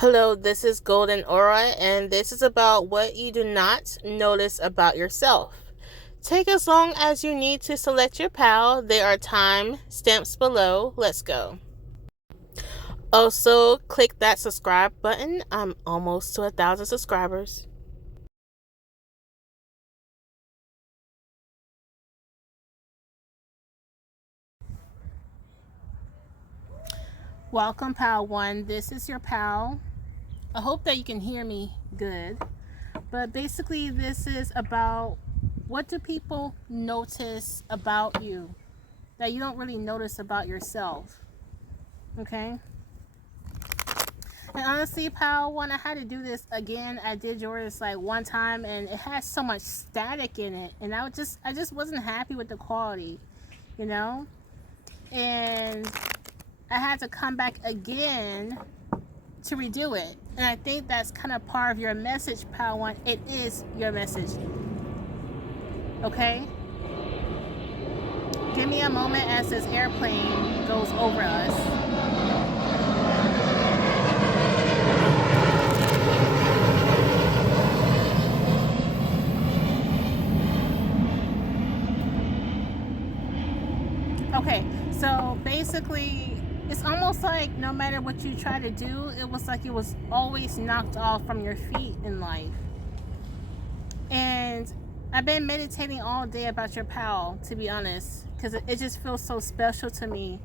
Hello, this is Golden Aura, and this is about what you do not notice about yourself. Take as long as you need to select your pal. There are time stamps below. Let's go. Also, click that subscribe button. I'm almost to 1,000 subscribers. Welcome, Pal 1. This is your pal. I hope that you can hear me good. But basically, this is about what do people notice about you that you don't really notice about yourself. Okay? And honestly, pal, when I had to do this again, I did yours like one time and it had so much static in it. And I just wasn't happy with the quality, you know? And I had to come back again to redo it. And I think that's kind of part of your message, pal 1. It is your message. Okay? Give me a moment as this airplane goes over us. Okay, so basically, it's almost like no matter what you try to do, it was like it was always knocked off from your feet in life. And I've been meditating all day about your pal, to be honest, because it just feels so special to me.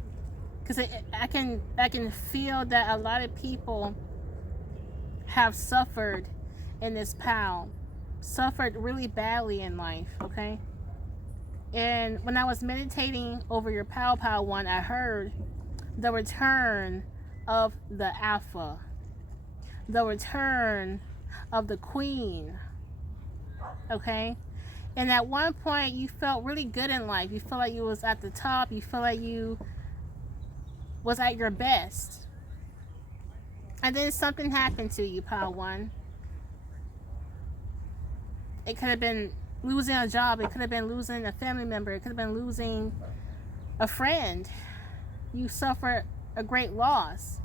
Because I can feel that a lot of people have suffered in this pal, suffered really badly in life. Okay. And when I was meditating over your Pow Pow 1, I heard the return of the Alpha, the return of the Queen. Okay? And at one point, you felt really good in life. You felt like you was at the top. You felt like you was at your best. And then something happened to you, Pow 1. It could have been losing a job. It could have been losing a family member. It could have been losing a friend. You suffered a great loss.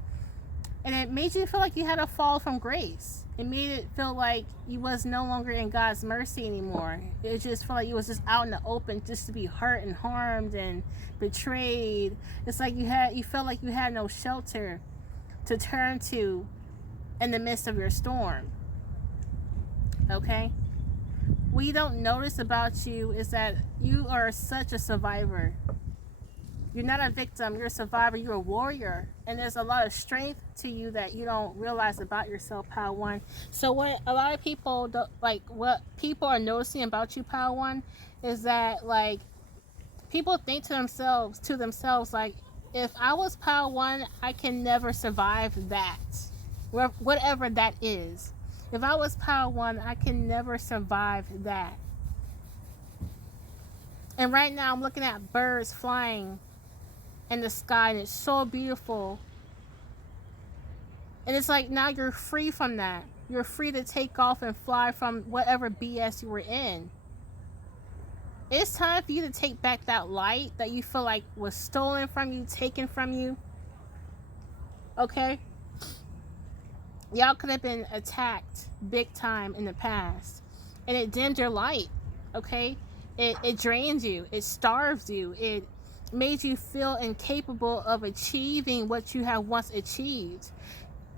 And it made you feel like you had a fall from grace. It made it feel like you was no longer in God's mercy anymore. It just felt like you was just out in the open just to be hurt and harmed and betrayed. It's like you felt like you had no shelter to turn to in the midst of your storm. Okay? What you don't notice about you is that you are such a survivor. You're not a victim, you're a survivor, you're a warrior. And there's a lot of strength to you that you don't realize about yourself, Pal 1. So what a lot of people don't, like what people are noticing about you, Pal 1, is that like people think to themselves like, if I was Pal 1, I can never survive that. Whatever that is. If I was Pal 1, I can never survive that. And right now I'm looking at birds flying in the sky, and it's so beautiful. And it's like now you're free from that. You're free to take off and fly from whatever BS you were in. It's time for you to take back that light that you feel like was stolen from you, taken from you. Okay? Y'all could have been attacked big time in the past. And it dimmed your light. Okay? It drained you. It starved you. It made you feel incapable of achieving what you have once achieved.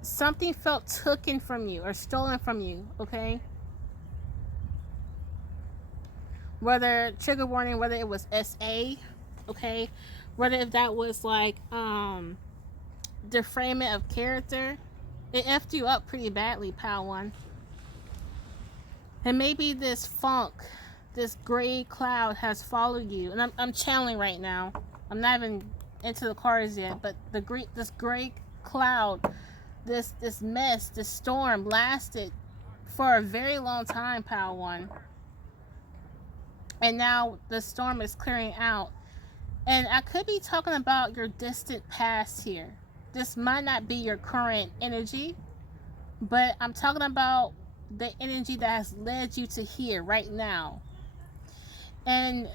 Something felt taken from you or stolen from you, okay? Whether, trigger warning, whether it was SA, okay? Whether if that was like defrayment of character, it effed you up pretty badly, Pal 1. And maybe this funk, this gray cloud has followed you. And I'm channeling right now. I'm not even into the cards yet, but this gray cloud, this mess, this storm lasted for a very long time, Pal 1. And now the storm is clearing out. And I could be talking about your distant past here. This might not be your current energy, but I'm talking about the energy that has led you to here right now. And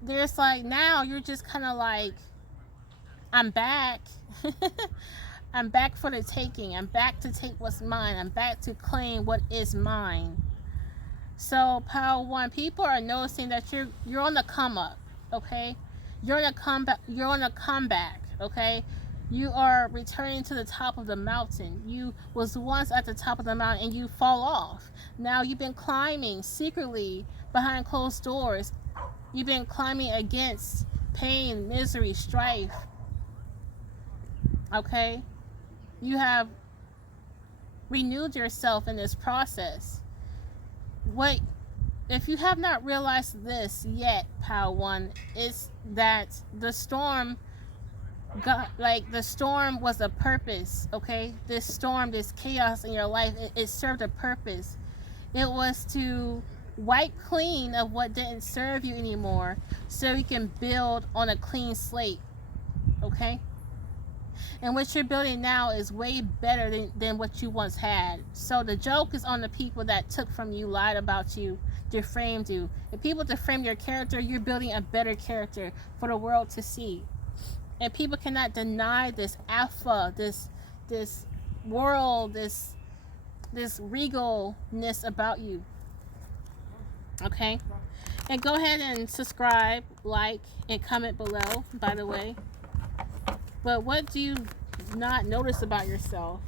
there's like, now you're just kind of like, I'm back. I'm back for the taking. I'm back to take what's mine. I'm back to claim what is mine. So Power One, people are noticing that you're on the come up, okay? You're on a comeback. You're on a comeback, okay? You are returning to the top of the mountain. You was once at the top of the mountain and you fall off. Now you've been climbing secretly behind closed doors. You've been climbing against pain, misery, strife, okay? You have renewed yourself in this process. What if you have not realized this yet, Power One, is that the storm the storm was a purpose, okay? This storm, this chaos in your life, it served a purpose. It was to wipe clean of what didn't serve you anymore so you can build on a clean slate, okay? And what you're building now is way better than what you once had. So the joke is on the people that took from you, lied about you, defamed you. If people defame your character, you're building a better character for the world to see. And people cannot deny this alpha, this world, this regalness about you. Okay? And go ahead and subscribe, like, and comment below, by the way. But what do you not notice about yourself?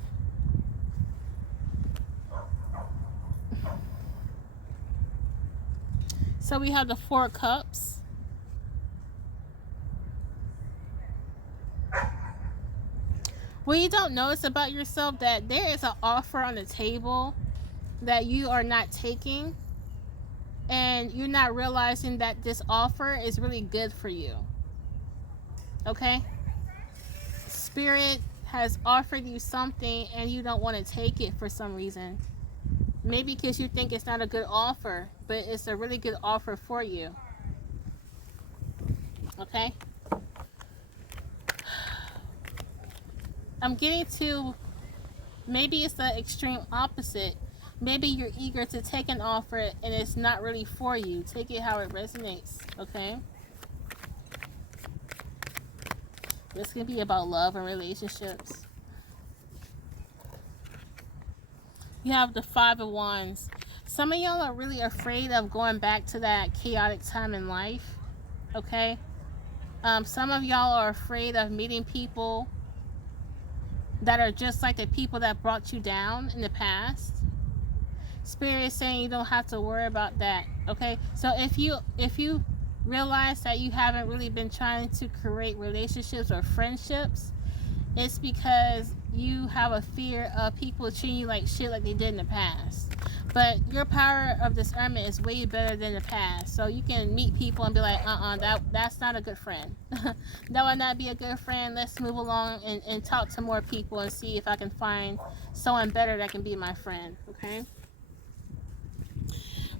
So we have the 4 cups. What you don't notice about yourself, that there is an offer on the table that you are not taking, and you're not realizing that this offer is really good for you. Okay? Spirit has offered you something and you don't want to take it for some reason. Maybe because you think it's not a good offer, but it's a really good offer for you. Okay? I'm getting to, maybe it's the extreme opposite. Maybe you're eager to take an offer and it's not really for you. Take it how it resonates. Okay? This can be about love and relationships. You have the 5 of Wands. Some of y'all are really afraid of going back to that chaotic time in life. Okay? Some of y'all are afraid of meeting people that are just like the people that brought you down in the past. Spirit is saying you don't have to worry about that. Okay? So if you realize that you haven't really been trying to create relationships or friendships, it's because you have a fear of people treating you like shit like they did in the past. But your power of discernment is way better than the past. So you can meet people and be like, that's not a good friend. That would not be a good friend. Let's move along and talk to more people and see if I can find someone better that can be my friend. Okay?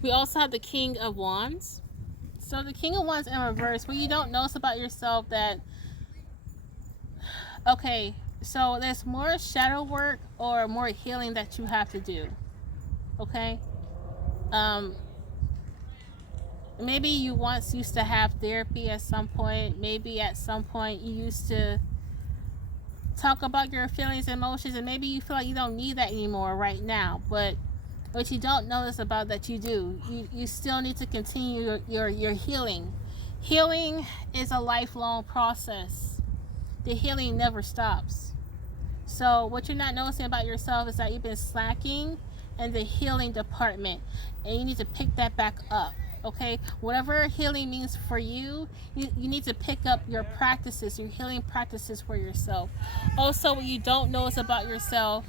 We also have the King of Wands. So the King of Wands in reverse, what you don't notice about yourself that, okay, so there's more shadow work or more healing that you have to do. Okay? Maybe you once used to have therapy at some point. Maybe at some point you used to talk about your feelings and emotions, and maybe you feel like you don't need that anymore right now. But what you don't notice about that you do, you still need to continue your healing. Healing is a lifelong process. The healing never stops. So what you're not noticing about yourself is that you've been slacking in the healing department, and you need to pick that back up. Okay? Whatever healing means for you, you need to pick up your practices, your healing practices for yourself. Also, what you don't notice about yourself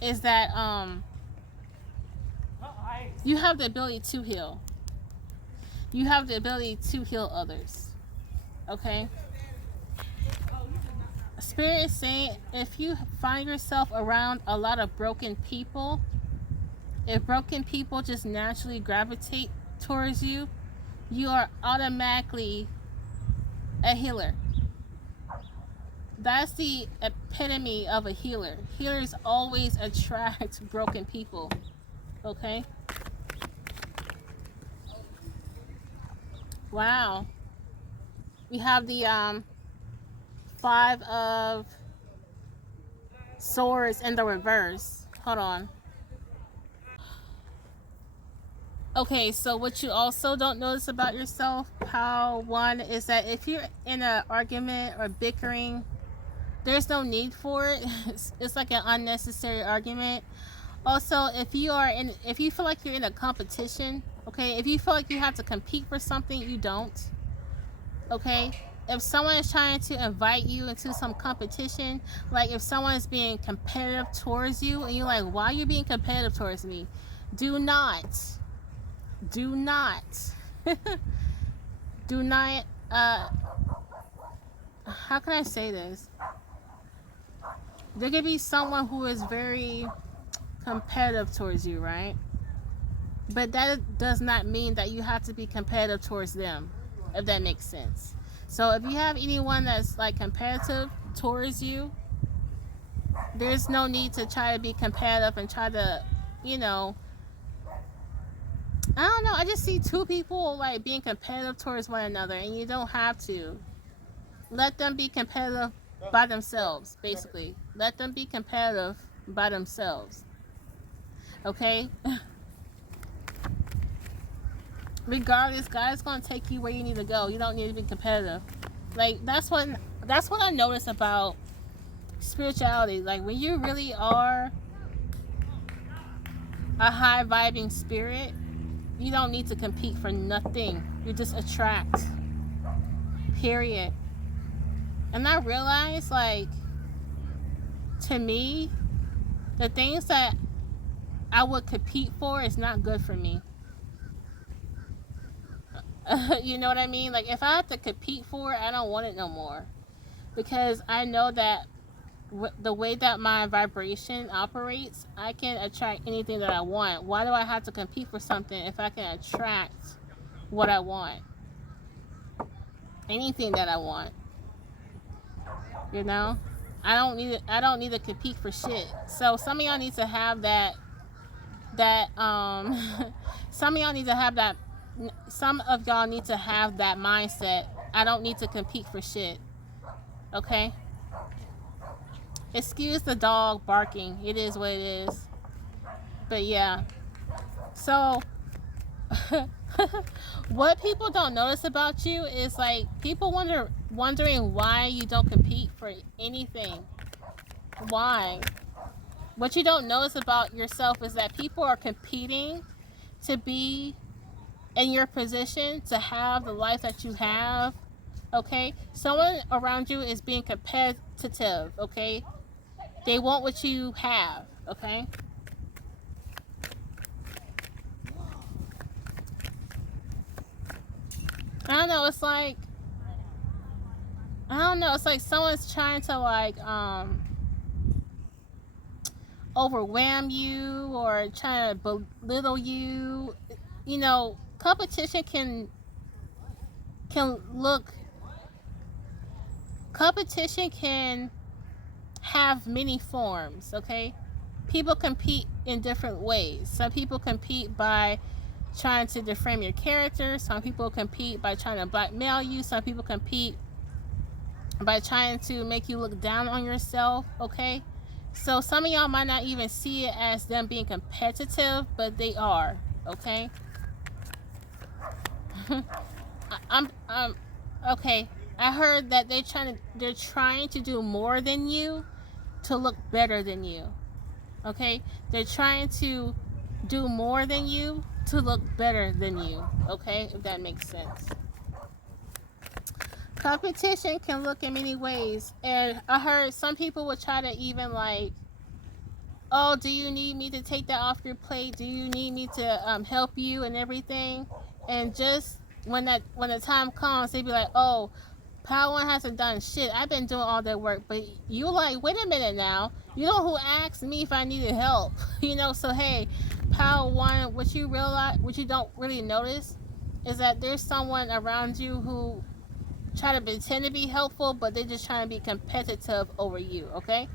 is that you have the ability to heal. You have the ability to heal others. Okay? Spirit is saying, if you find yourself around a lot of broken people, if broken people just naturally gravitate towards you, you are automatically a healer. That's the epitome of a healer. Healers always attract broken people. Okay? Wow. We have the Five of Swords in the reverse. Hold on. Okay, so what you also don't notice about yourself, pile one, is that if you're in an argument or bickering, there's no need for it. It's like an unnecessary argument. Also, if you feel like you're in a competition, okay, if you feel like you have to compete for something, you don't. Okay, if someone is trying to invite you into some competition, like if someone is being competitive towards you and you're like, why are you being competitive towards me? Do not do not do not how can I say this? There could be someone who is very competitive towards you, right? But that does not mean that you have to be competitive towards them, if that makes sense. So if you have anyone that's like competitive towards you, there's no need to try to be competitive and try to, you know, I don't know. I just see two people like being competitive towards one another, and you don't have to. Let them be competitive by themselves, basically. Let them be competitive by themselves. Okay? Regardless, God's gonna take you where you need to go. You don't need to be competitive. Like that's what I notice about spirituality. Like when you really are a high vibing spirit, you don't need to compete for nothing. You just attract. Period. And I realize, like, to me, the things that I would compete for is not good for me. You know what I mean? Like, if I have to compete for it, I don't want it no more. Because I know that the way that my vibration operates, I can attract anything that I want. Why do I have to compete for something if I can attract what I want? Anything that I want. You know? I don't need to compete for shit. So some of y'all need to have that some of y'all need to have that some of y'all need to have that mindset. I don't need to compete for shit. Okay? Excuse the dog barking. It is what it is. But yeah. So what people don't notice about you is like people wondering why you don't compete for anything. Why? What you don't notice about yourself is that people are competing to be in your position, to have the life that you have. Okay? Someone around you is being competitive. Okay? They want what you have. Okay? I don't know. It's like, I don't know. It's like someone's trying to like overwhelm you or trying to belittle you. You know, competition can look. Competition can have many forms. Okay, people compete in different ways. Some people compete by trying to defame your character. Some people compete by trying to blackmail you. Some people compete by trying to make you look down on yourself. Okay, so some of y'all might not even see it as them being competitive, but they are. Okay. I'm okay. I heard that they're trying to do more than you to look better than you. Okay, they're trying to do more than you to look better than you. Okay, if that makes sense. Competition can look in many ways, and I heard some people would try to even like, oh, do you need me to take that off your plate? Do you need me to help you and everything? And just when the time comes, they be like, oh, Power One hasn't done shit. I've been doing all that work. But you like, wait a minute now. You know who asked me if I needed help? You know, so hey, Power One, what you don't really notice is that there's someone around you who try to pretend to be helpful, but they're just trying to be competitive over you, okay?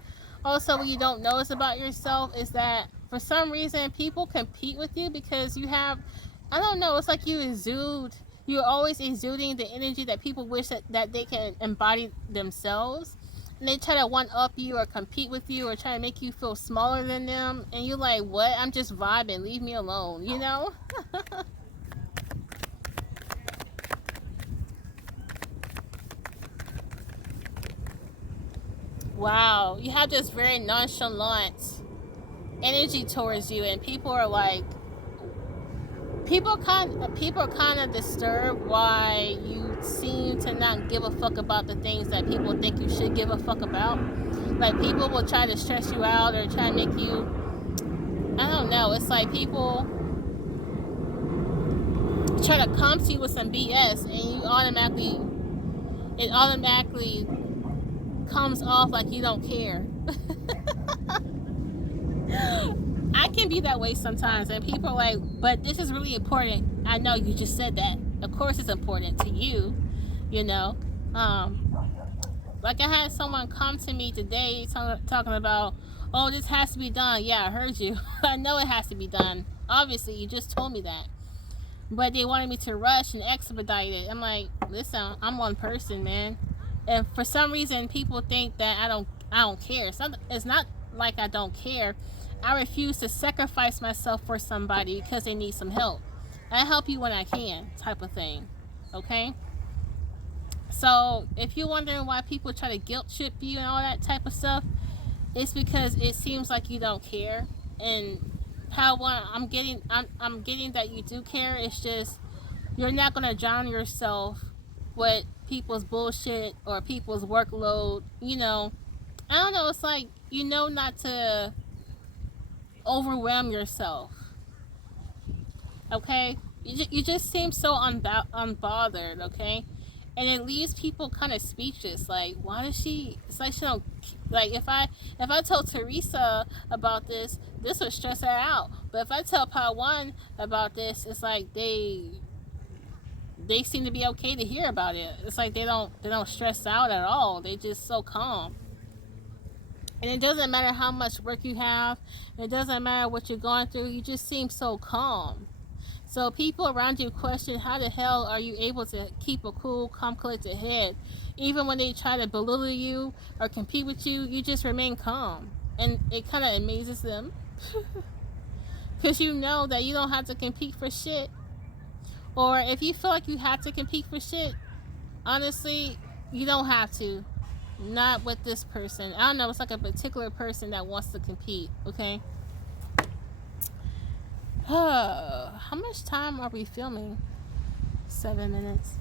Also, what you don't notice about yourself is that for some reason people compete with you because you have, I don't know, it's like you exude You're always exuding the energy that people wish that they can embody themselves. And they try to one up you or compete with you or try to make you feel smaller than them. And you're like, what? I'm just vibing. Leave me alone, you know? Wow. You have this very nonchalant energy towards you. And people are like, people are kind of disturbed why you seem to not give a fuck about the things that people think you should give a fuck about. Like, people will try to stress you out or try to make you, I don't know, it's like people try to come to you with some BS and it automatically comes off like you don't care. I can be that way sometimes, and people are like, but this is really important. I know you just said that. Of course it's important to you, you know. Like, I had someone come to me today talking about, oh, this has to be done. Yeah, I heard you. I know it has to be done. Obviously, you just told me that. But they wanted me to rush and expedite it. I'm like, listen, I'm one person, man. And for some reason, people think that I don't care. It's not like I don't care. I refuse to sacrifice myself for somebody because they need some help. I help you when I can, type of thing. Okay? So if you're wondering why people try to guilt trip you and all that type of stuff, it's because it seems like you don't care. And how I'm getting that you do care. It's just you're not gonna drown yourself with people's bullshit or people's workload. You know, I don't know. It's like, you know, not to overwhelm yourself. Okay, you just seem so unbothered. Okay, and it leaves people kind of speechless. Like, why does she? It's like she don't, like, if I told Teresa about this would stress her out. But if I tell Part One about this, it's like they seem to be okay to hear about it. It's like they don't stress out at all. They just so calm. And it doesn't matter how much work you have. It doesn't matter what you're going through. You just seem so calm. So people around you question, how the hell are you able to keep a cool, calm, collected head? Even when they try to belittle you or compete with you, you just remain calm. And it kind of amazes them. Because you know that you don't have to compete for shit. Or if you feel like you have to compete for shit, honestly, you don't have to. Not with this person. I don't know, it's like a particular person that wants to compete, okay? How much time are we filming? 7 minutes.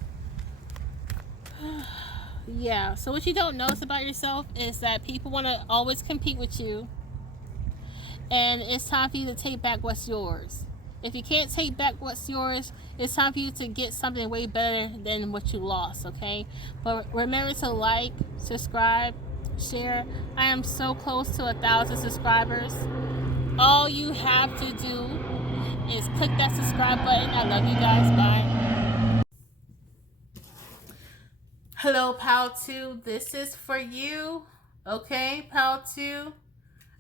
Yeah, so what you don't notice about yourself is that people want to always compete with you. And it's time for you to take back what's yours. If you can't take back what's yours, it's time for you to get something way better than what you lost, okay? But remember to like, subscribe, share. I am so close to 1,000 subscribers. All you have to do is click that subscribe button. I love you guys. Bye. Hello, Pal 2. This is for you. Okay, Pal 2.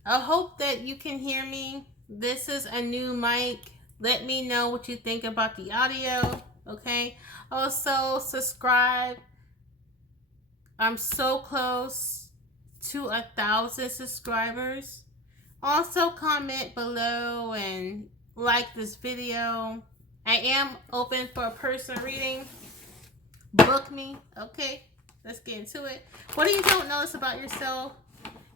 I hope that you can hear me. This is a new mic. Let me know what you think about the audio. Okay. Also, subscribe. I'm so close to 1,000 subscribers. Also, comment below and like this video. I am open for a person reading. Book me. Okay, let's get into it. What you don't notice about yourself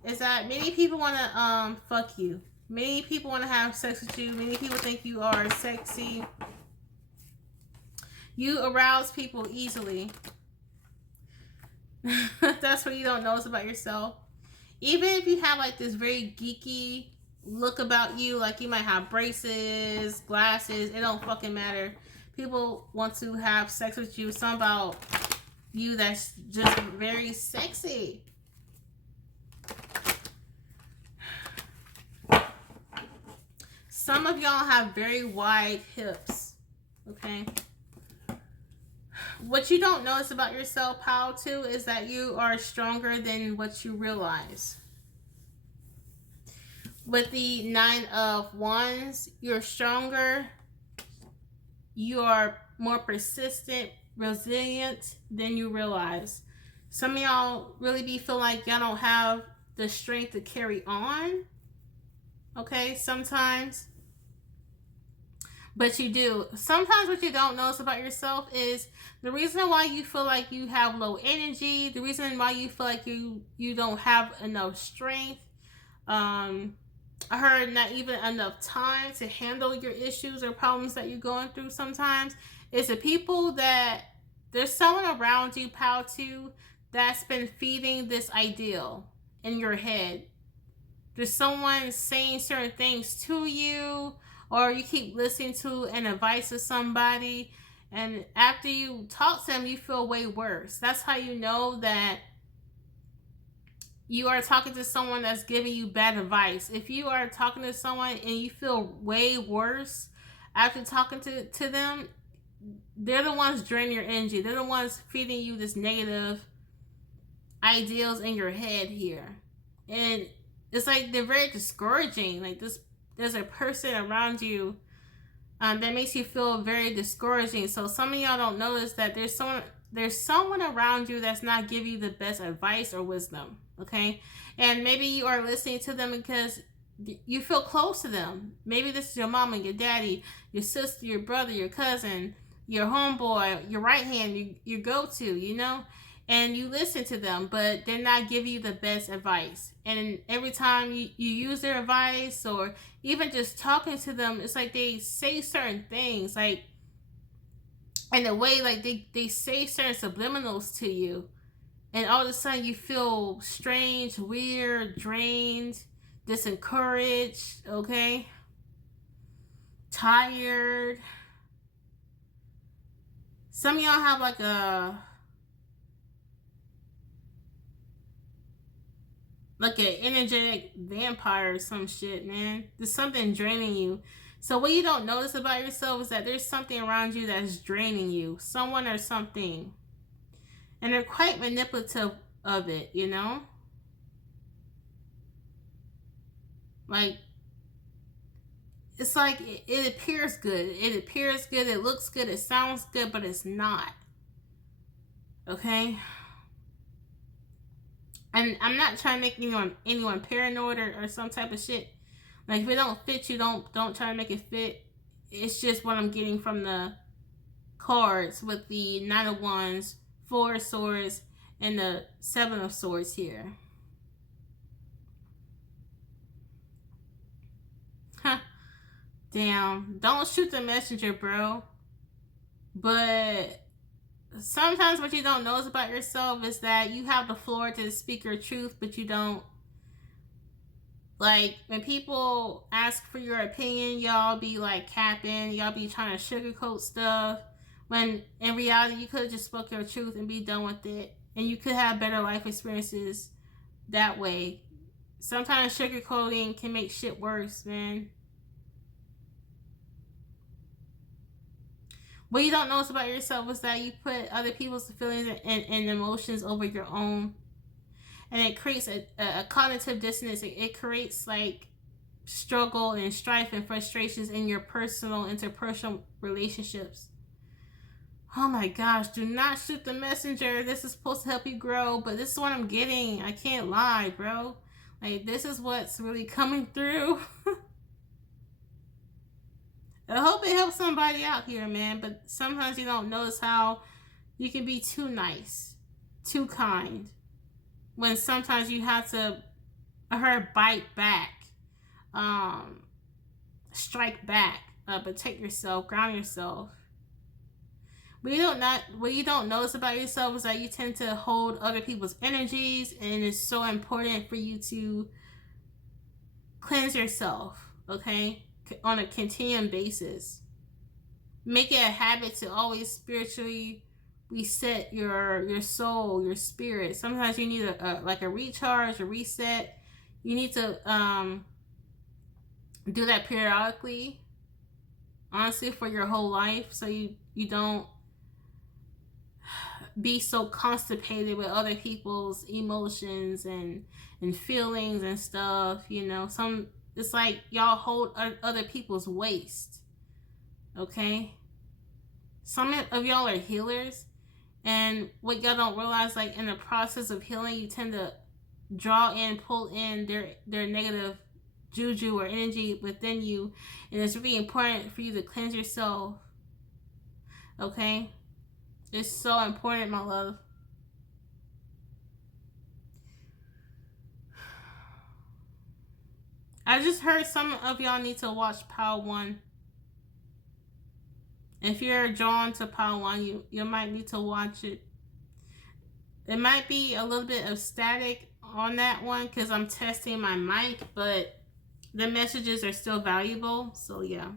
is that many people want to fuck you. Many people want to have sex with you. Many people think you are sexy. You arouse people easily. That's what you don't notice about yourself. Even if you have like this very geeky look about you, like you might have braces, glasses, it don't fucking matter. People want to have sex with you. Something about you that's just very sexy. Some of y'all have very wide hips. Okay. What you don't notice about yourself, Pal 2, is that you are stronger than what you realize. With the 9 of Wands, you're stronger. You are more persistent, resilient than you realize. Some of y'all really be feel like y'all don't have the strength to carry on. Okay, sometimes. But you do. Sometimes what you don't notice about yourself is the reason why you feel like you have low energy, the reason why you feel like you don't have enough strength. I heard not even enough time to handle your issues or problems that you're going through sometimes. It's the people that there's someone around you, pal, too, that's been feeding this ideal in your head. There's someone saying certain things to you, or you keep listening to an advice of somebody, and after you talk to them, you feel way worse. That's how you know that you are talking to someone that's giving you bad advice. If you are talking to someone and you feel way worse after talking to them, they're the ones draining your energy. They're the ones feeding you this negative ideals in your head here. And it's like they're very discouraging. Like there's a person around you that makes you feel very discouraging. So some of y'all don't notice that there's someone around you that's not giving you the best advice or wisdom. Okay, and maybe you are listening to them because you feel close to them. Maybe this is your mom and your daddy, your sister, your brother, your cousin, your homeboy, your right hand, your go-to, you know, and you listen to them, but they're not giving you the best advice. And every time you use their advice or even just talking to them, it's like they say certain things, like in a way, like they say certain subliminals to you. And all of a sudden you feel strange, weird, drained, disencouraged, okay? Tired. Some of y'all have like an energetic vampire or some shit, man. There's something draining you. So what you don't notice about yourself is that there's something around you that's draining you. Someone or something. And they're quite manipulative of it, you know? Like, it's like it appears good. It appears good, it looks good, it sounds good, but it's not. Okay? And I'm not trying to make anyone paranoid or some type of shit. Like, if it don't fit you, don't try to make it fit. It's just what I'm getting from the cards with the Nine of Wands, Four of Swords, and the Seven of Swords here. Huh. Damn. Don't shoot the messenger, bro. But sometimes what you don't know about yourself is that you have the floor to speak your truth, but you don't. Like, when people ask for your opinion, y'all be like capping, y'all be trying to sugarcoat stuff, when in reality you could have just spoke your truth and be done with it, and you could have better life experiences that way. Sometimes sugarcoating can make shit worse, man. What you don't know about yourself is that you put other people's feelings and emotions over your own. And it creates a cognitive dissonance. It creates like struggle and strife and frustrations in your personal, interpersonal relationships. Oh my gosh, do not shoot the messenger. This is supposed to help you grow, but this is what I'm getting. I can't lie, bro. Like, this is what's really coming through. I hope it helps somebody out here, man. But sometimes you don't notice how you can be too nice, too kind, when sometimes you have to bite back, strike back, protect yourself, ground yourself. What you don't notice about yourself is that you tend to hold other people's energies, and it's so important for you to cleanse yourself, okay, on a continuum basis. Make it a habit to always spiritually reset your soul, your spirit. Sometimes you need a recharge, a reset. You need to do that periodically, honestly, for your whole life, so you don't be so constipated with other people's emotions and feelings and stuff. You know, it's like y'all hold other people's waste. Okay, Some of y'all are healers, and what y'all don't realize, like in the process of healing, you tend to draw in, pull in their negative juju or energy within you, and it's really important for you to cleanse yourself. Okay, it's so important, my love. I just heard some of y'all need to watch Power One. If you're drawn to Power One, you might need to watch it. It might be a little bit of static on that one because I'm testing my mic, but the messages are still valuable. So yeah.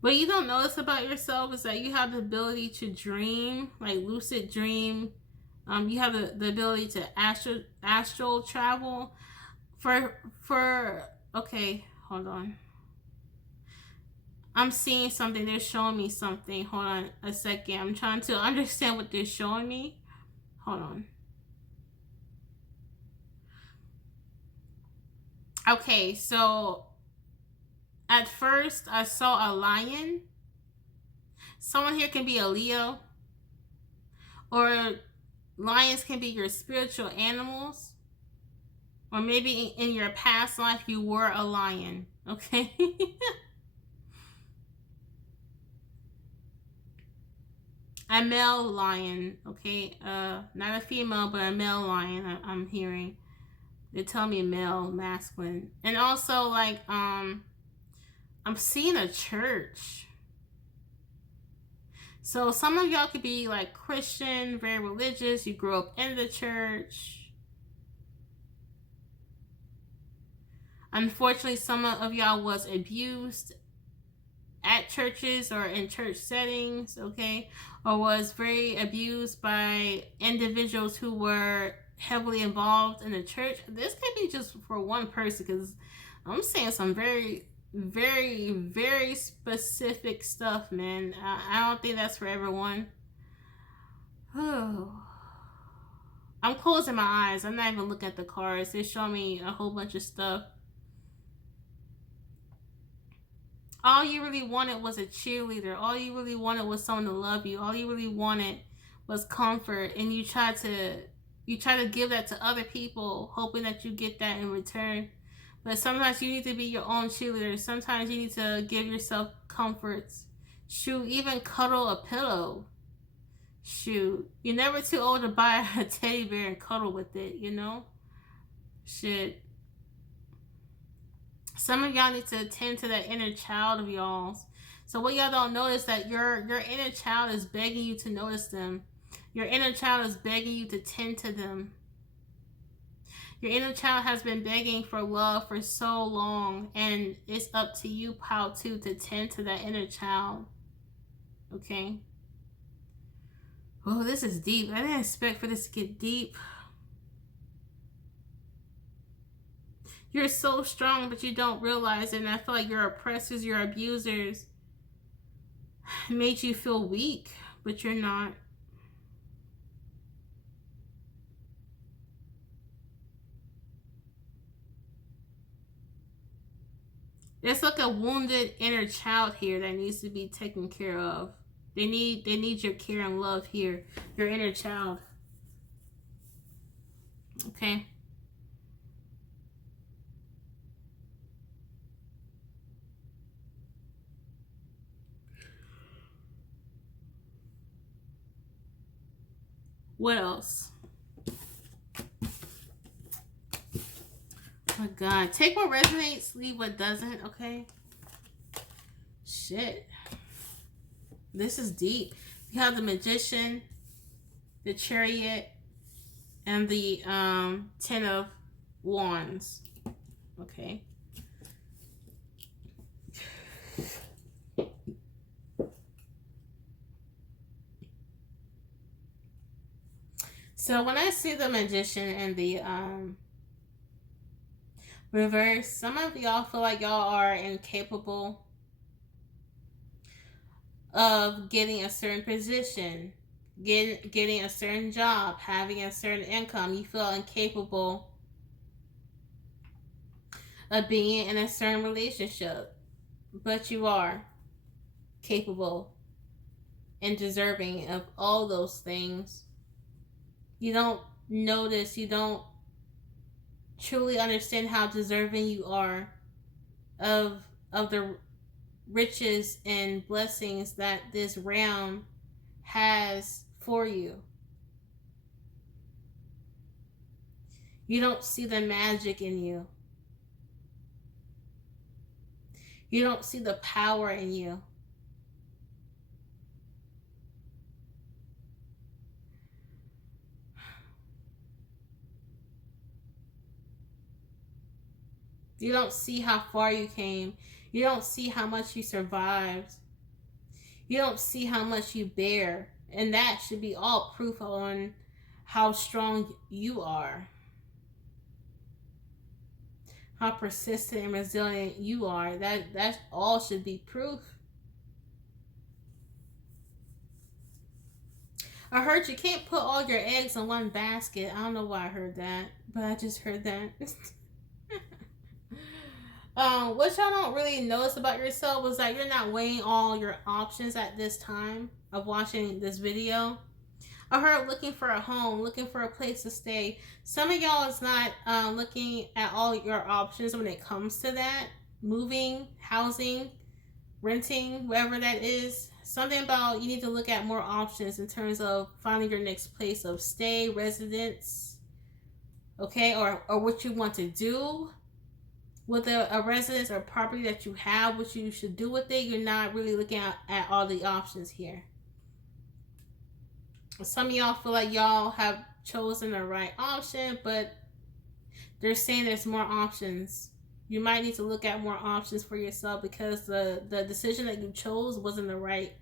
What you don't notice about yourself is that you have the ability to dream, like lucid dream. You have the ability to astral travel. Okay, hold on. I'm seeing something. They're showing me something. Hold on a second. I'm trying to understand what they're showing me. Hold on. Okay, so at first I saw a lion. Someone here can be a Leo, or lions can be your spiritual animals, or maybe in your past life you were a lion. Okay. A male lion. Okay, not a female, but a male lion. I'm hearing. They tell me male, masculine, and also like I'm seeing a church. So some of y'all could be like Christian, very religious. You grew up in the church. Unfortunately, some of y'all was abused at churches or in church settings, okay, or was very abused by individuals who were heavily involved in the church. This could be just for one person, because I'm saying some very, very, very specific stuff, man. I don't think that's for everyone. I'm closing my eyes. I'm not even looking at the cards. They show me a whole bunch of stuff. All you really wanted was a cheerleader. All you really wanted was someone to love you. All you really wanted was comfort, and you try to give that to other people, hoping that you get that in return. But sometimes you need to be your own cheerleader. Sometimes you need to give yourself comforts. Shoot, even cuddle a pillow. Shoot, you're never too old to buy a teddy bear and cuddle with it, you know? Shit. Some of y'all need to attend to that inner child of y'all's. So what y'all don't notice is that your inner child is begging you to notice them. Your inner child is begging you to tend to them. Your inner child has been begging for love for so long, and it's up to you, Pal, too, to tend to that inner child. Okay? Oh, this is deep. I didn't expect for this to get deep. You're so strong, but you don't realize it. And I feel like your oppressors, your abusers made you feel weak, but you're not. There's like a wounded inner child here that needs to be taken care of. They need your care and love here. Your inner child. Okay? What else? Oh my God. Take what resonates, leave what doesn't, okay? Shit. This is deep. You have the Magician, the Chariot, and the Ten of Wands. Okay. So when I see the Magician and the reverse, some of y'all feel like y'all are incapable of getting a certain position. getting a certain job, having a certain income. You feel incapable of being in a certain relationship, but you are capable and deserving of all those things. You don't notice, you don't truly understand how deserving you are of the riches and blessings that this realm has for you. You don't see the magic in you. You don't see the power in you. You don't see how far you came. You don't see how much you survived. You don't see how much you bear. And that should be all proof on how strong you are. How persistent and resilient you are. That all should be proof. I heard you can't put all your eggs in one basket. I don't know why I heard that, but I just heard that. What y'all don't really notice about yourself was that you're not weighing all your options at this time of watching this video. I heard looking for a home, looking for a place to stay. Some of y'all is not looking at all your options when it comes to that. Moving, housing, renting, whatever that is. Something about you need to look at more options in terms of finding your next place of stay, residence, okay, or what you want to do with a residence or property that you have, what you should do with it. You're not really looking at all the options here. Some of y'all feel like y'all have chosen the right option, but they're saying there's more options. You might need to look at more options for yourself because the decision that you chose wasn't the right.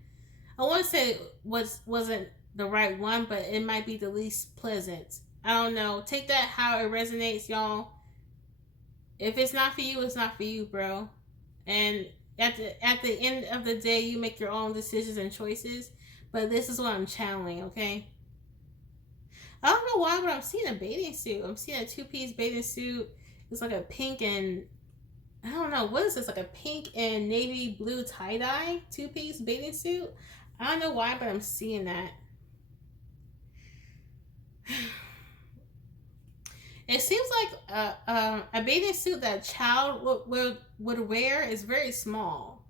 I want to say wasn't the right one, but it might be the least pleasant. I don't know. Take that how it resonates, y'all. If it's not for you, it's not for you, bro. And at the end of the day, you make your own decisions and choices. But this is what I'm channeling, okay? I don't know why, but I'm seeing a bathing suit. I'm seeing a two-piece bathing suit. It's like a pink and I don't know, what is this? Like a pink and navy blue tie-dye two-piece bathing suit? I don't know why, but I'm seeing that. It seems like a bathing suit that a child would wear is very small.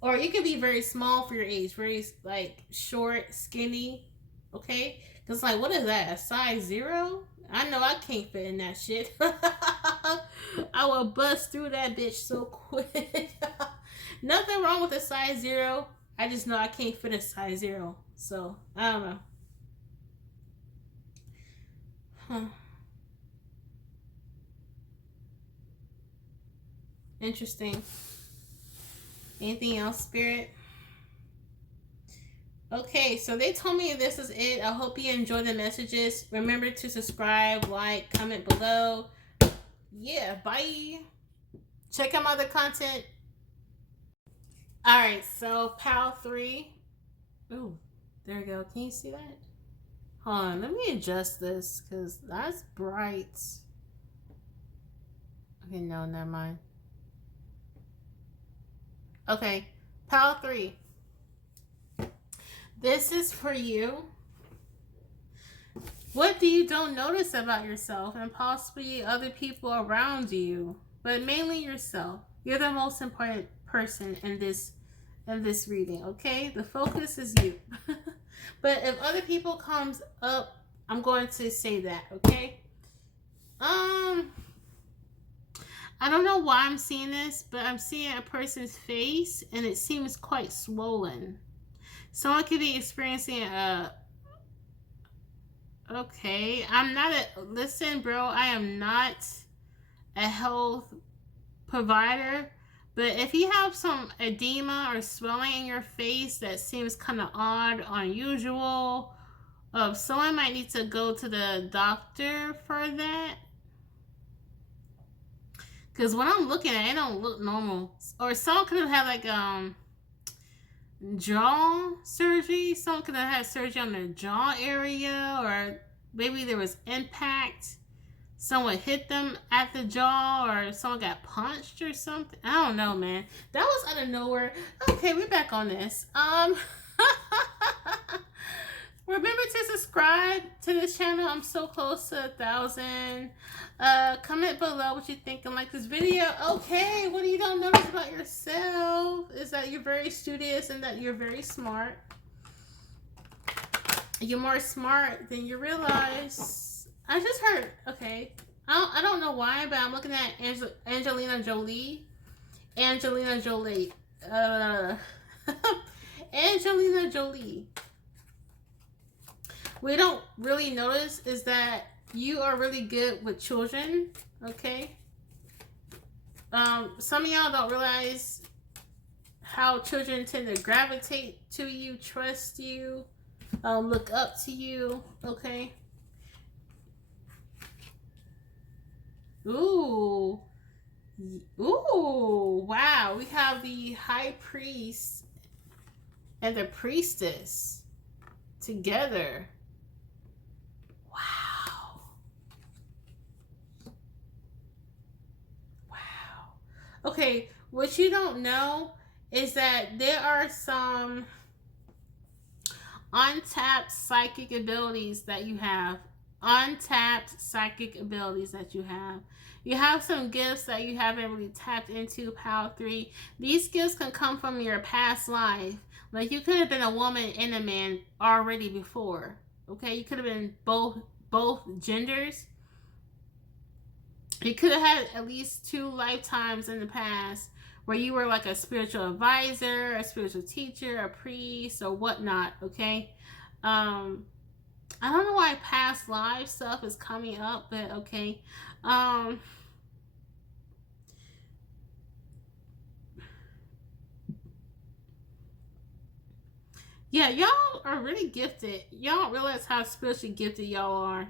Or you can be very small for your age, very like short, skinny, okay? Because like, what is that? A size 0? I know I can't fit in that shit. I will bust through that bitch so quick. Nothing wrong with a size 0. I just know I can't fit a size 0. So I don't know. Huh. Interesting. Anything else, Spirit? Okay, so they told me this is it. I hope you enjoy the messages. Remember to subscribe, like, comment below. Yeah, bye. Check out my other content. Alright, so PAL 3. Ooh, there we go. Can you see that? Hold on, let me adjust this because that's bright. Okay, no, never mind. Okay, PAL 3. This is for you. What do you don't notice about yourself and possibly other people around you, but mainly yourself? You're the most important person in this reading, okay? The focus is you. But if other people comes up, I'm going to say that, okay? I don't know why I'm seeing this, but I'm seeing a person's face and it seems quite swollen. Someone could be experiencing okay, listen, bro, I am not a health provider, but if you have some edema or swelling in your face that seems kind of odd, unusual, someone might need to go to the doctor for that. Because when I'm looking at it, it don't look normal. Or someone could have had like, jaw surgery. Someone could have had surgery on their jaw area, or maybe there was impact. Someone hit them at the jaw, or someone got punched or something. I don't know, man. That was out of nowhere. Okay, we're back on this. Remember to subscribe to this channel. I'm so close to 1,000. Comment below what you think and like this video. Okay, what you don't notice about yourself is that you're very studious and that you're very smart. You're more smart than you realize. I just heard, okay, I don't know why, but I'm looking at Angelina Jolie. Angelina Jolie. Angelina Jolie. We don't really notice is that you are really good with children, okay? Some of y'all don't realize how children tend to gravitate to you, trust you, look up to you, okay? Ooh. Ooh, wow. We have the high priest and the priestess together. Wow. Wow. Okay, what you don't know is that there are some untapped psychic abilities that you have. Untapped psychic abilities that you have. You have some gifts that you haven't really tapped into, Power 3. These gifts can come from your past life. Like you could have been a woman and a man already before. Okay, you could have been both genders. You could have had at least 2 lifetimes in the past where you were like a spiritual advisor, a spiritual teacher, a priest, or whatnot. Okay, I don't know why past life stuff is coming up, but okay. Yeah, y'all are really gifted. Y'all don't realize how spiritually gifted y'all are.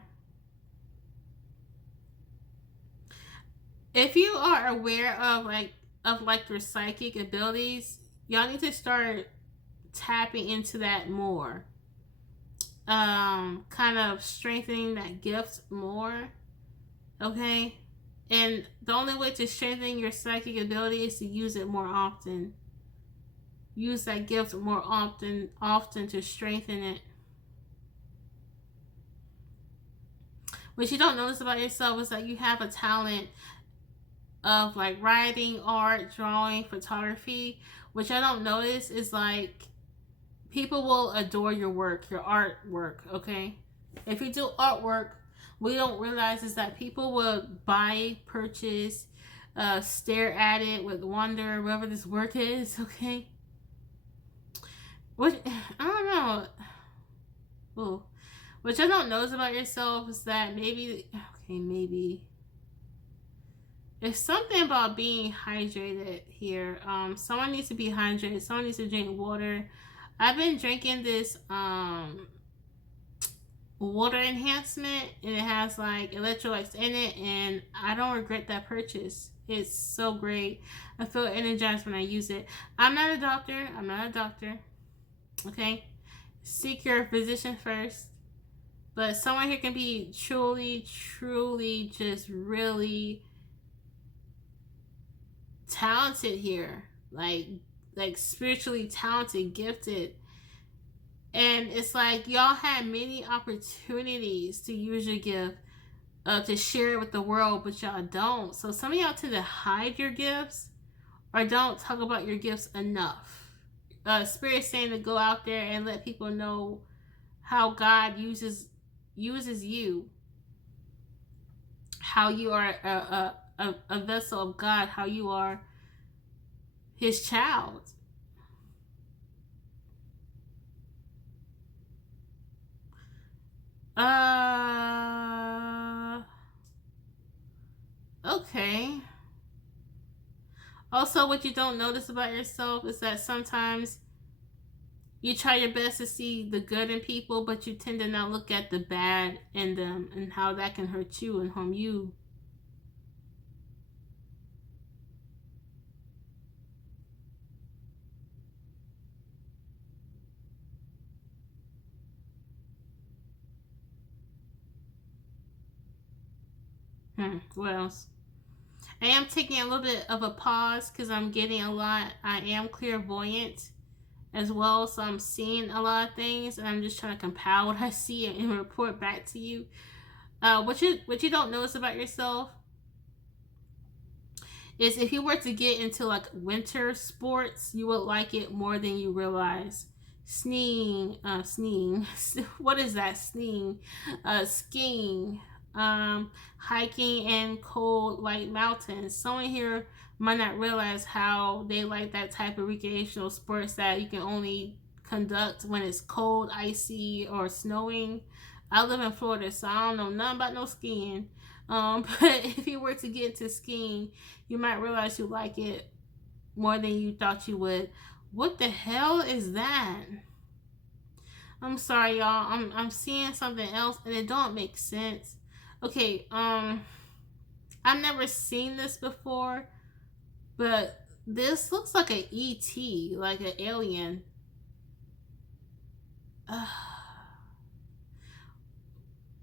If you are aware of your psychic abilities, y'all need to start tapping into that more. Kind of strengthening that gift more. Okay? And the only way to strengthen your psychic ability is to use it more often. Use that gift more often to strengthen it. What you don't notice about yourself is that you have a talent of like writing, art, drawing, photography. What I don't notice is like people will adore your work, your artwork, okay? If you do artwork, we don't realize is that people will buy, purchase, stare at it with wonder, whatever this work is, okay? What I don't know. Ooh. What you don't notice about yourself is that maybe there's something about being hydrated here. Someone needs to be hydrated. Someone needs to drink water. I've been drinking this water enhancement, and it has like electrolytes in it, and I don't regret that purchase. It's so great. I feel energized when I use it. I'm not a doctor. Okay? Seek your physician first. But someone here can be truly just really talented here. Like spiritually talented, gifted. And it's like y'all had many opportunities to use your gift, to share it with the world, but y'all don't. So some of y'all tend to hide your gifts or don't talk about your gifts enough. Spirit's saying to go out there and let people know how God uses you, how you are a vessel of God, how you are His child. Okay. Also, what you don't notice about yourself is that sometimes you try your best to see the good in people, but you tend to not look at the bad in them and how that can hurt you and harm you. What else? I am taking a little bit of a pause because I'm getting a lot. I am clairvoyant as well, so I'm seeing a lot of things, and I'm just trying to compile what I see and report back to you. What you don't notice about yourself is if you were to get into like winter sports, you would like it more than you realize. Sneeing. What is that? Sneeing, skiing, hiking in cold like mountains. Someone here might not realize how they like that type of recreational sports that you can only conduct when it's cold, icy, or snowing. I live in Florida, so I don't know nothing about no skiing. But if you were to get into skiing, you might realize you like it more than you thought you would. What the hell is that? I'm sorry, y'all. I'm seeing something else and it don't make sense. Okay, I've never seen this before, but this looks like an ET, like an alien.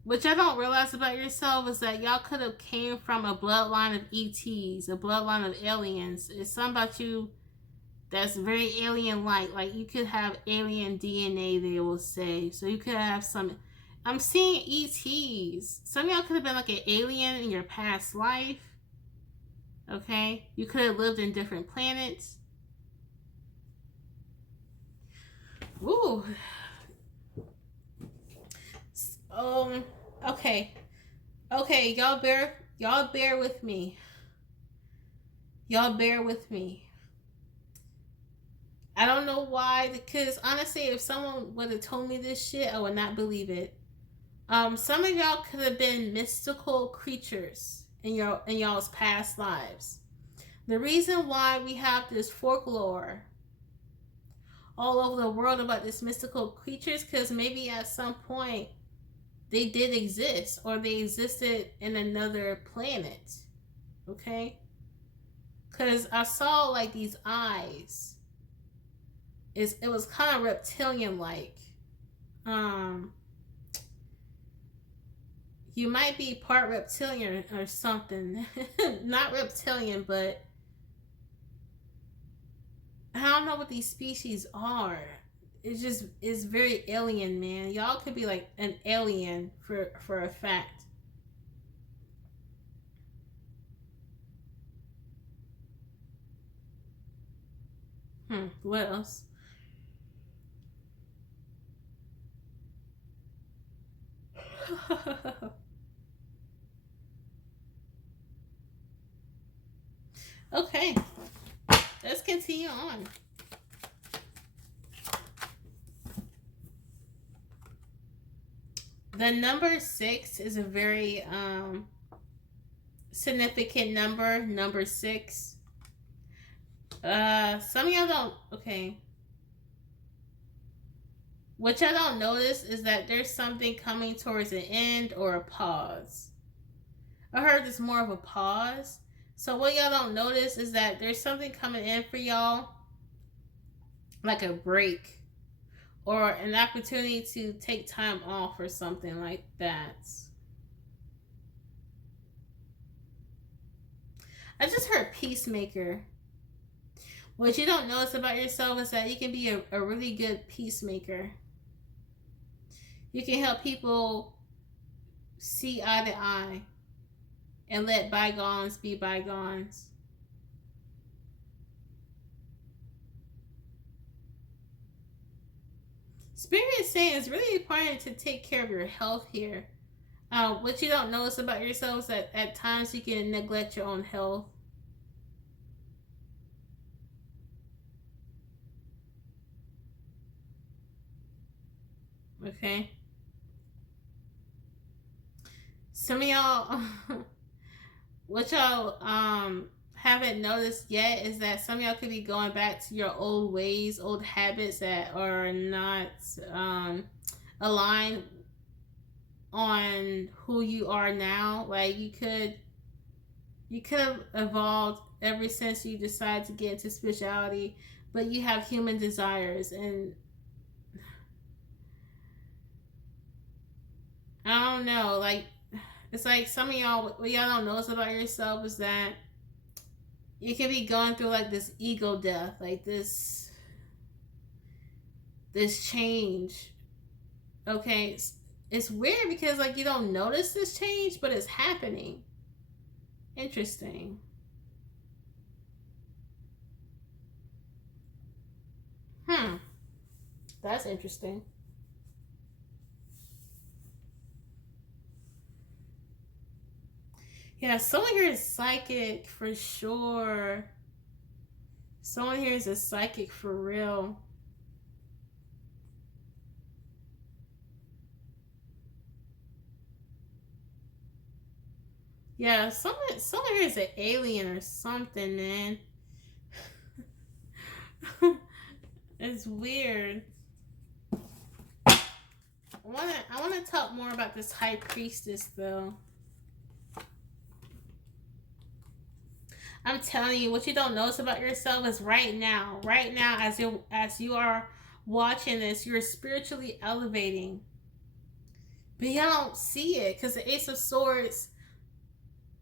What y'all don't realize about yourself is that y'all could have came from a bloodline of ETs, a bloodline of aliens. It's something about you that's very alien-like. Like you could have alien DNA, they will say. So you could have some. I'm seeing ETs. Some of y'all could have been like an alien in your past life. Okay, you could have lived in different planets. Ooh. Okay. Okay, y'all bear with me. Y'all bear with me. I don't know why, because honestly, if someone would have told me this shit, I would not believe it. Some of y'all could have been mystical creatures in y'all's past lives. The reason why we have this folklore all over the world about this mystical creatures, because maybe at some point they did exist, or they existed in another planet. Okay? Because I saw like these eyes. It was kind of reptilian like. You might be part reptilian or something. Not reptilian, but I don't know what these species are. It's very alien, man. Y'all could be like an alien for a fact. What else? Okay, let's continue on. The number 6 is a very significant number. Number 6. Some of y'all don't. Okay. What y'all don't notice is that there's something coming towards an end or a pause. I heard it's more of a pause. So what y'all don't notice is that there's something coming in for y'all, like a break or an opportunity to take time off or something like that. I just heard peacemaker. What you don't notice about yourself is that you can be a really good peacemaker. You can help people see eye to eye and let bygones be bygones. Spirit is saying it's really important to take care of your health here. What you don't notice about yourself is that at times you can neglect your own health. Okay. Some of y'all, what y'all haven't noticed yet is that some of y'all could be going back to your old ways, old habits that are not aligned on who you are now. Like you could have evolved ever since you decided to get into spirituality, but you have human desires, and I don't know, like It's like some of y'all, what y'all don't notice about yourself is that you can be going through like this ego death, like this change. Okay, it's weird because like you don't notice this change, but it's happening. Interesting. Hmm, that's interesting. Yeah, someone here is psychic for sure. Someone here is a psychic for real. Yeah, someone here is an alien or something, man. It's weird. I wanna talk more about this high priestess though. I'm telling you, what you don't notice about yourself is right now, as you are watching this, you're spiritually elevating, but y'all don't see it because the Ace of Swords.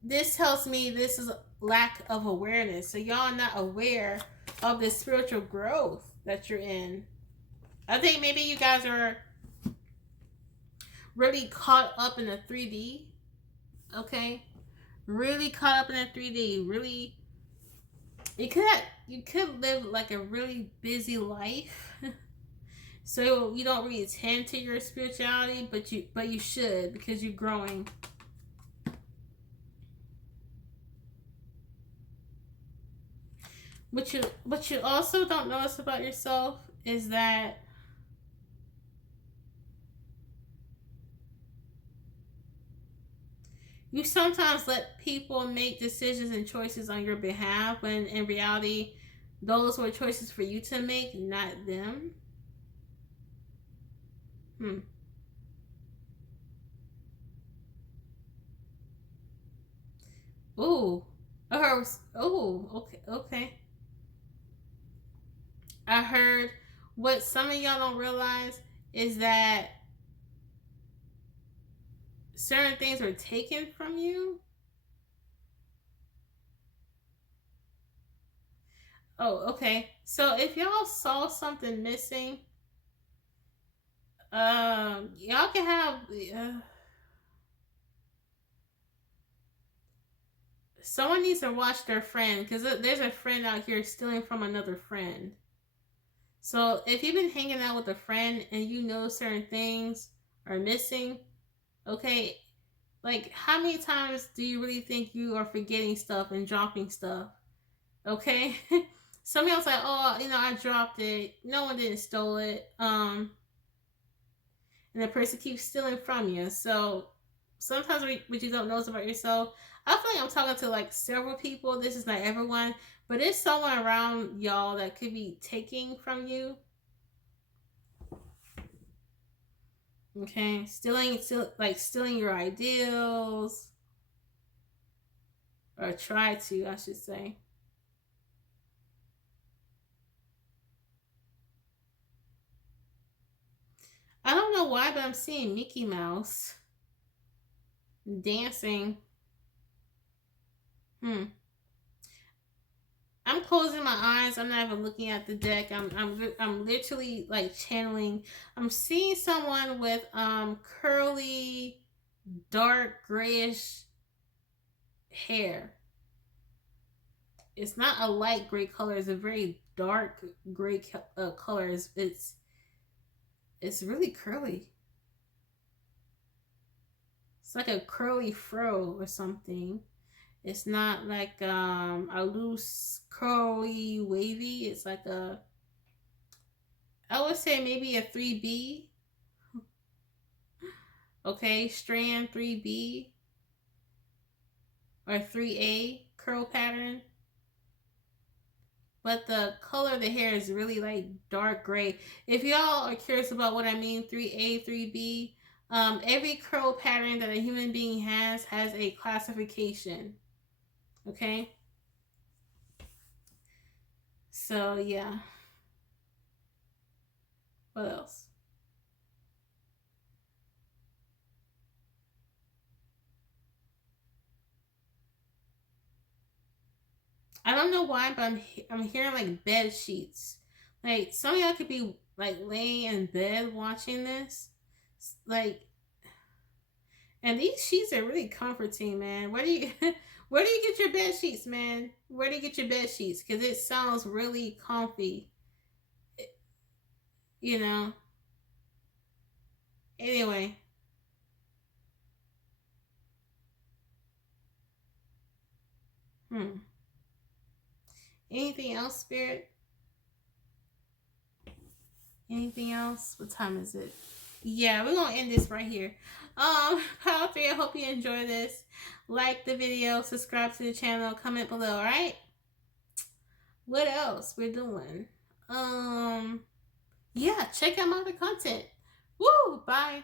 This tells me this is a lack of awareness. So y'all are not aware of the spiritual growth that you're in. I think maybe you guys are really caught up in the 3D. Okay, really caught up in the 3D. Really, you could live like a really busy life, so you don't really attend to your spirituality, but you should because you're growing. What you also don't notice about yourself is that you sometimes let people make decisions and choices on your behalf when in reality those were choices for you to make, not them. Hmm. Ooh. Oh, okay, okay. I heard what some of y'all don't realize is that certain things were taken from you. Oh, okay. So if y'all saw something missing, y'all can have someone needs to watch their friend because there's a friend out here stealing from another friend. So if you've been hanging out with a friend and you know certain things are missing, okay, like how many times do you really think you are forgetting stuff and dropping stuff? Okay. Somebody else like, oh, I dropped it. No one didn't stole it. And the person keeps stealing from you. So sometimes what you don't know about yourself. I feel like I'm talking to like several people. This is not everyone, but it's someone around y'all that could be taking from you. Okay, stealing your ideals, or try to, I should say. I don't know why, but I'm seeing Mickey Mouse dancing. Hmm. I'm closing my eyes. I'm not even looking at the deck. I'm literally like channeling. I'm seeing someone with curly, dark grayish hair. It's not a light gray color. It's a very dark gray color. It's really curly. It's like a curly fro or something. It's not like a loose curly wavy. It's like I would say maybe a 3B. Okay, strand 3B or 3A curl pattern. But the color of the hair is really like dark gray. If y'all are curious about what I mean, 3A, 3B, every curl pattern that a human being has a classification. Okay? So, yeah. What else? I don't know why, but I'm hearing like bed sheets. Like some of y'all could be like laying in bed watching this, like, and these sheets are really comforting, man. Where do you where do you get your bed sheets, man? Where do you get your bed sheets? Because it sounds really comfy, you know. Anyway, hmm. Anything else, Spirit? Anything else? What time is it? Yeah, we're gonna end this right here. Power 3, I hope you enjoy this. Like the video, subscribe to the channel, comment below, alright? What else we're doing? Yeah, check out my other content. Woo! Bye.